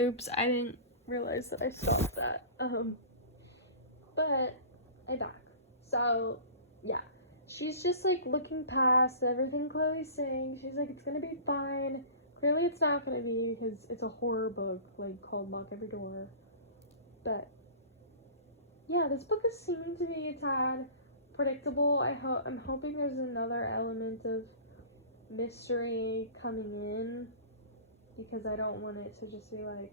Oops, I didn't realize that I stopped that. But I'm back. So, yeah. She's just like looking past everything Chloe's saying. She's like, it's gonna be fine. Clearly, it's not gonna be because it's a horror book, like called Lock Every Door. But yeah, this book is seeming to be a tad predictable. I'm hoping there's another element of mystery coming in, because I don't want it to just be like,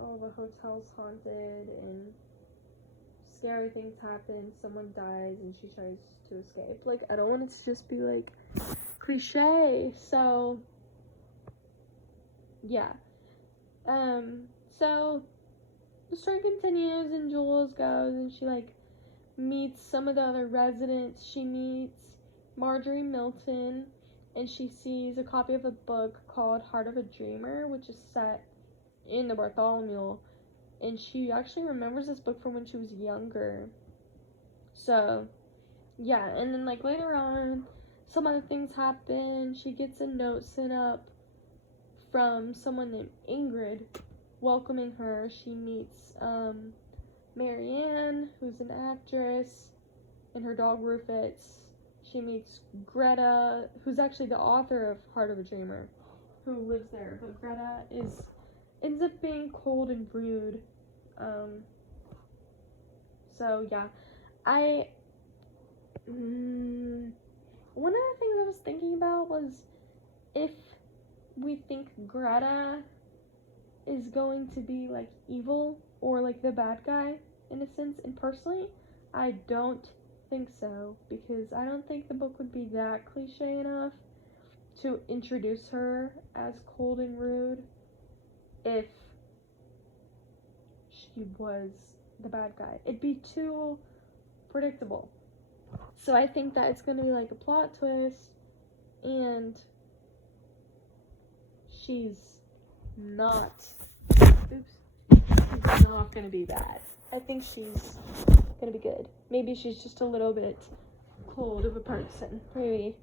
oh, the hotel's haunted and scary things happen, someone dies and she tries to escape. Like, I don't want it to just be like cliche. So yeah. So the story continues and Jules goes and she like meets some of the other residents. She meets Marjorie Milton, and she sees a copy of a book called Heart of a Dreamer, which is set in the Bartholomew, and she actually remembers this book from when she was younger. So yeah, and then like later on some other things happen. She gets a note sent up from someone named Ingrid welcoming her. She meets Marianne, who's an actress, and her dog Rufus. She meets Greta, who's actually the author of Heart of a Dreamer, who lives there. But Greta ends up being cold and rude. So yeah, one of the things I was thinking about was if we think Greta is going to be like evil or like the bad guy in a sense, and personally I don't think so, because I don't think the book would be that cliche enough to introduce her as cold and rude if she was the bad guy. It'd be too predictable. So I think that it's gonna be like a plot twist and she's not gonna be bad. I think she's gonna be good. Maybe she's just a little bit cold of a person. Maybe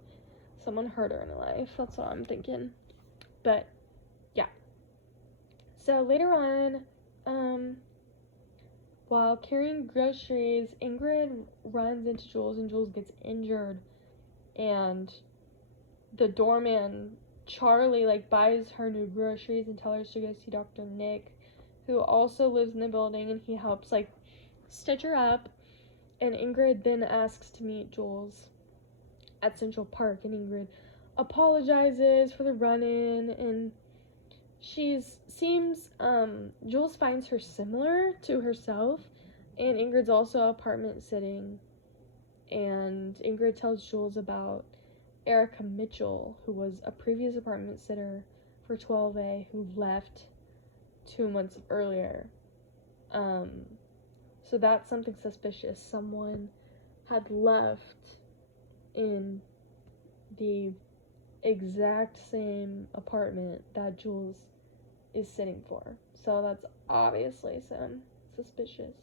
someone hurt her in her life. That's what I'm thinking. But yeah. So later on, while carrying groceries, Ingrid runs into Jules and Jules gets injured, and the doorman Charlie like buys her new groceries and tells her to go see Dr. Nick, who also lives in the building, and he helps like stitch her up. And Ingrid then asks to meet Jules at Central Park, and Ingrid apologizes for the run-in, and Jules finds her similar to herself, and Ingrid's also apartment sitting, and Ingrid tells Jules about Erica Mitchell, who was a previous apartment sitter for 12A, who left 2 months earlier. So that's something suspicious. Someone had left in the exact same apartment that Jules is sitting for. So that's obviously some suspicious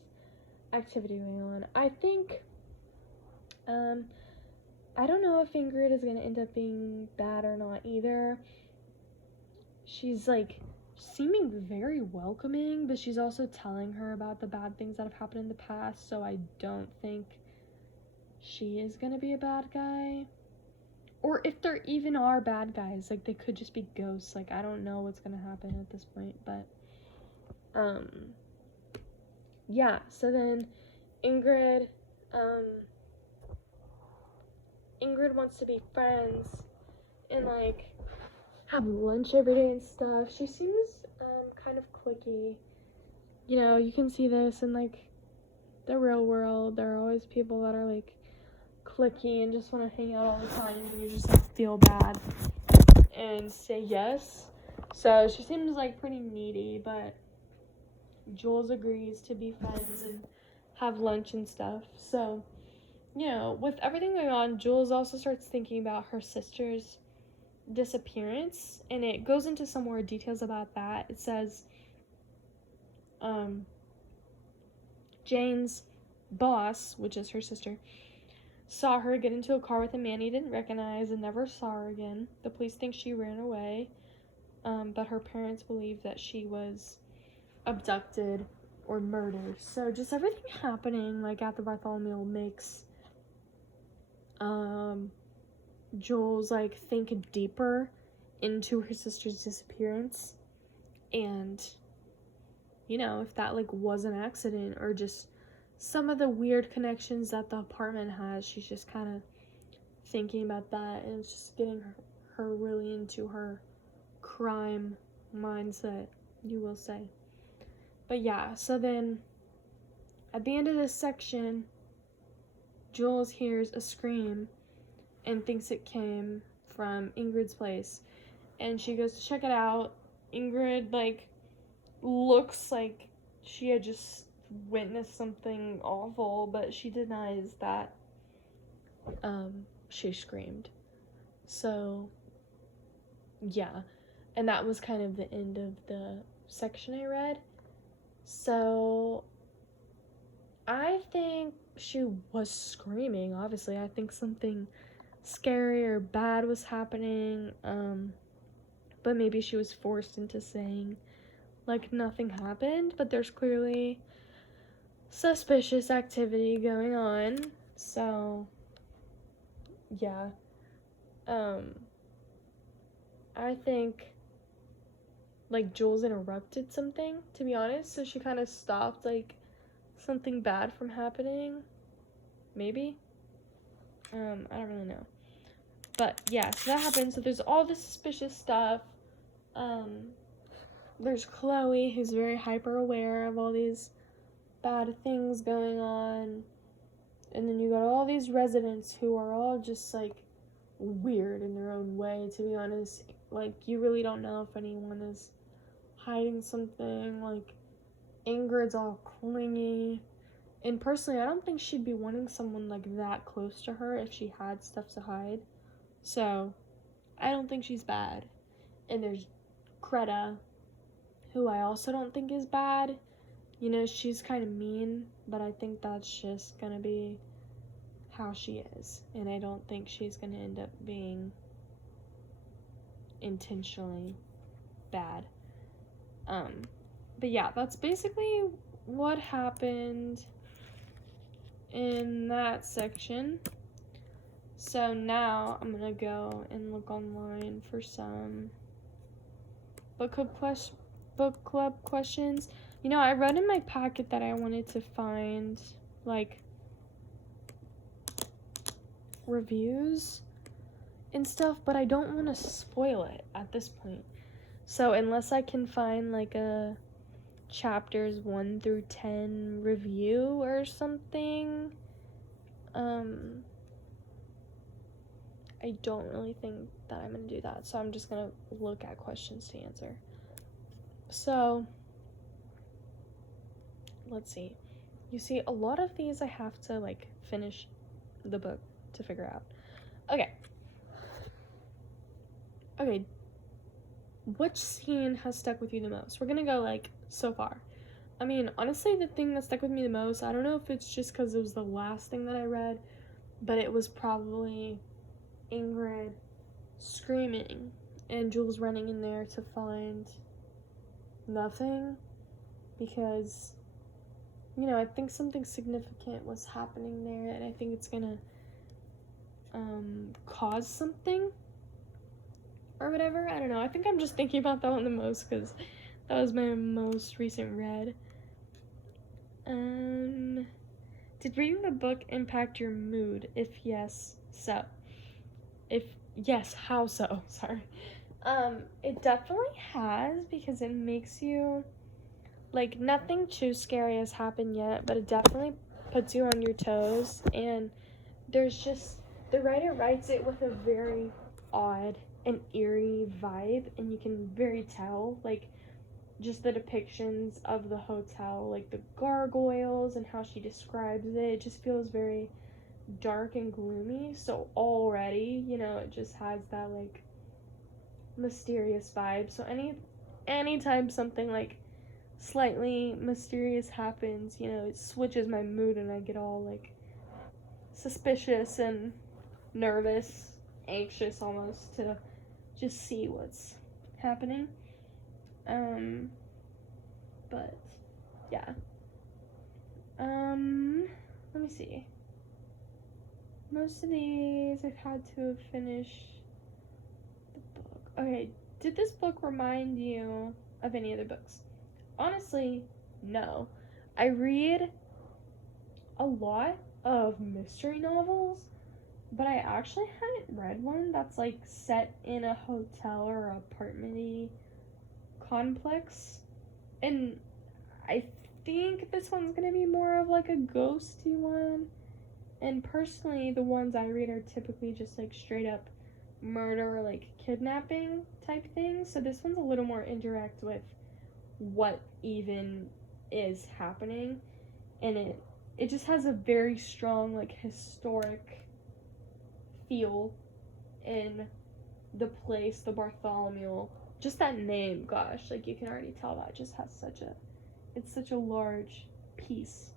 activity going on. I think, I don't know if Ingrid is going to end up being bad or not either. She's like seeming very welcoming, but she's also telling her about the bad things that have happened in the past, so I don't think she is gonna be a bad guy. Or if there even are bad guys, like they could just be ghosts. Like I don't know what's gonna happen at this point, but yeah, so then Ingrid wants to be friends and like have lunch every day and stuff. She seems kind of cliquey. You know, you can see this in like the real world. There are always people that are like cliquey and just want to hang out all the time, and you just like feel bad and say yes. So she seems like pretty needy, but Jules agrees to be friends and have lunch and stuff. So, you know, with everything going on, Jules also starts thinking about her sister's disappearance, and it goes into some more details about that. It says Jane's boss, which is her sister, saw her get into a car with a man he didn't recognize and never saw her again. The police think she ran away. but her parents believe that she was abducted or murdered. So just everything happening like at the Bartholomew makes Jules like think deeper into her sister's disappearance, and you know, if that like was an accident or just some of the weird connections that the apartment has, she's just kind of thinking about that, and it's just getting her really into her crime mindset, you will say. But yeah, so then at the end of this section, Jules hears a scream and thinks it came from Ingrid's place, and she goes to check it out. Ingrid like looks like she had just witnessed something awful, but she denies that she screamed. So yeah, and that was kind of the end of the section I read. So I think she was screaming, obviously. I think something scary or bad was happening, but maybe she was forced into saying like nothing happened, but there's clearly suspicious activity going on. So yeah, I think like Jules interrupted something, to be honest, so she kind of stopped like something bad from happening, maybe. I don't really know, but yeah, so that happened. So there's all this suspicious stuff. There's Chloe, who's very hyper aware of all these bad things going on, and then you got all these residents who are all just like weird in their own way, to be honest. Like, you really don't know if anyone is hiding something. Like, Ingrid's all clingy, and personally I don't think she'd be wanting someone like that close to her if she had stuff to hide. So I don't think she's bad. And there's Greta, who I also don't think is bad. You know, she's kind of mean, but I think that's just gonna be how she is, and I don't think she's gonna end up being intentionally bad. But yeah, that's basically what happened in that section. So now I'm gonna go and look online for some book club questions. You know, I read in my packet that I wanted to find like reviews and stuff, but I don't want to spoil it at this point. So unless I can find like a chapters 1 through 10 review or something, I don't really think that I'm gonna do that. So I'm just gonna look at questions to answer. So let's see. You see, a lot of these I have to like finish the book to figure out. Okay, which scene has stuck with you the most? We're gonna go like so far. I mean, honestly, the thing that stuck with me the most, I don't know if it's just because it was the last thing that I read, but it was probably Ingrid screaming and Jules running in there to find nothing, because, you know, I think something significant was happening there, and I think it's gonna cause something or whatever. I don't know. I think I'm just thinking about that one the most because that was my most recent read. Did reading the book impact your mood? If yes, so. If yes, how so? Sorry. It definitely has, because it makes you, like, nothing too scary has happened yet, but it definitely puts you on your toes, and there's just, the writer writes it with a very odd and eerie vibe, and you can very tell, like, just the depictions of the hotel, like the gargoyles and how she describes it, it just feels very dark and gloomy. So already, you know, it just has that like mysterious vibe. So anytime something like slightly mysterious happens, you know, it switches my mood and I get all like suspicious and nervous, anxious almost, to just see what's happening. But yeah. Let me see. Most of these I've had to finish the book. Okay, did this book remind you of any other books? Honestly, no. I read a lot of mystery novels, but I actually haven't read one that's like set in a hotel or apartment-y complex. And I think this one's gonna be more of like a ghosty one. And personally, the ones I read are typically just like straight up murder or like kidnapping type things. So this one's a little more indirect with what even is happening. And it just has a very strong like historic feel in the place, the Bartholomew. Just that name, gosh, like you can already tell that just has it's such a large piece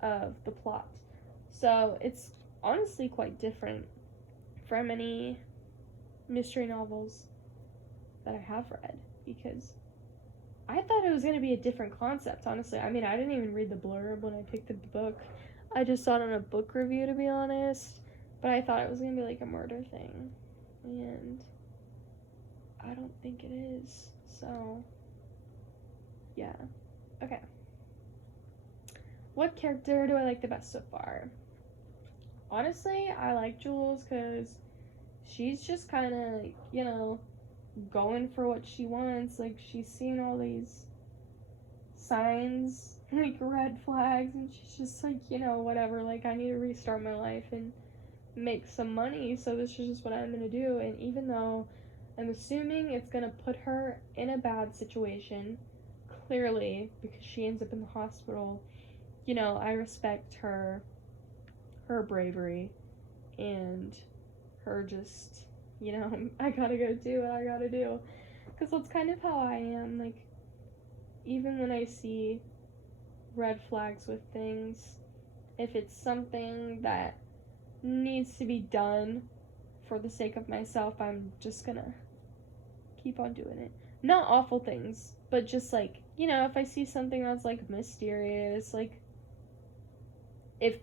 of the plot. So it's honestly quite different from any mystery novels that I have read, because I thought it was going to be a different concept, honestly. I mean, I didn't even read the blurb when I picked up the book. I just saw it on a book review, to be honest. But I thought it was going to be like a murder thing. And I don't think it is. So, yeah. Okay. What character do I like the best so far? Honestly, I like Jules because she's just kind of, you know, going for what she wants. Like, she's seen all these signs, like red flags, and she's just like, you know, whatever, like, I need to restart my life and make some money, so this is just what I'm gonna do. And even though I'm assuming it's gonna put her in a bad situation, clearly, because she ends up in the hospital, you know, I respect her bravery and her just, you know, I gotta go do what I gotta do. Because that's kind of how I am. Like, even when I see red flags with things, if it's something that needs to be done for the sake of myself, I'm just gonna keep on doing it. Not awful things, but just like, you know, if I see something that's like mysterious, like if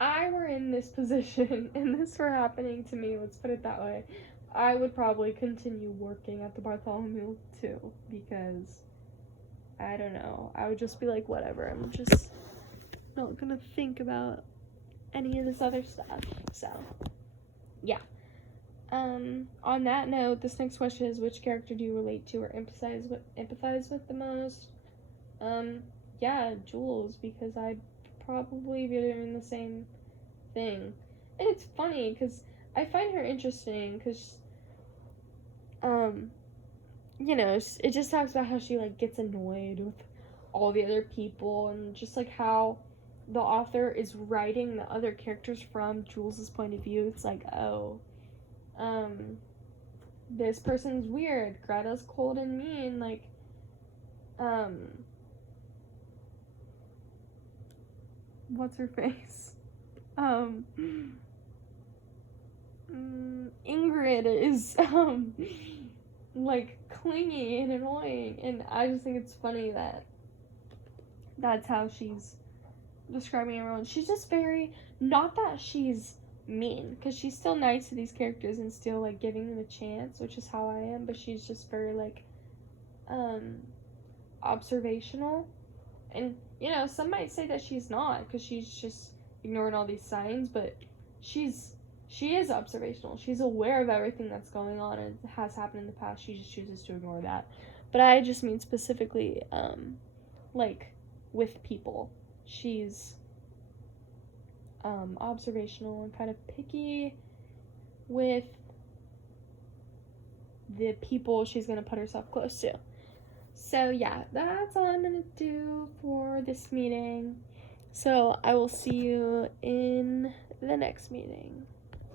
I were in this position and this were happening to me, let's put it that way, I would probably continue working at the Bartholomew too, because I don't know, I would just be like, whatever, I'm just not gonna think about any of this other stuff. So yeah. On that note, this next question is, which character do you relate to or empathize with the most? Yeah, Jules, because I'd probably be doing the same thing. And it's funny because I find her interesting because, you know, it just talks about how she like gets annoyed with all the other people, and just like how the author is writing the other characters from Jules's point of view. It's like, oh, this person's weird, Greta's cold and mean, like, what's her face? Ingrid is, like, clingy and annoying, and I just think it's funny that that's how she's describing everyone. She's just very, not that she's mean, because she's still nice to these characters and still, like, giving them a chance, which is how I am, but she's just very, like, observational. And, you know, some might say that she's not, because she's just ignoring all these signs, but she is observational. She's aware of everything that's going on and has happened in the past. She just chooses to ignore that. But I just mean specifically, like, with people. She's observational and kind of picky with the people she's going to put herself close to. So yeah, that's all I'm going to do for this meeting. So I will see you in the next meeting.